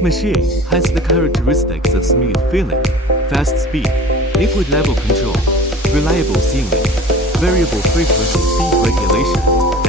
This machine has the characteristics of smooth feeling, fast speed, liquid level control, reliable sealing, variable frequency speed regulation,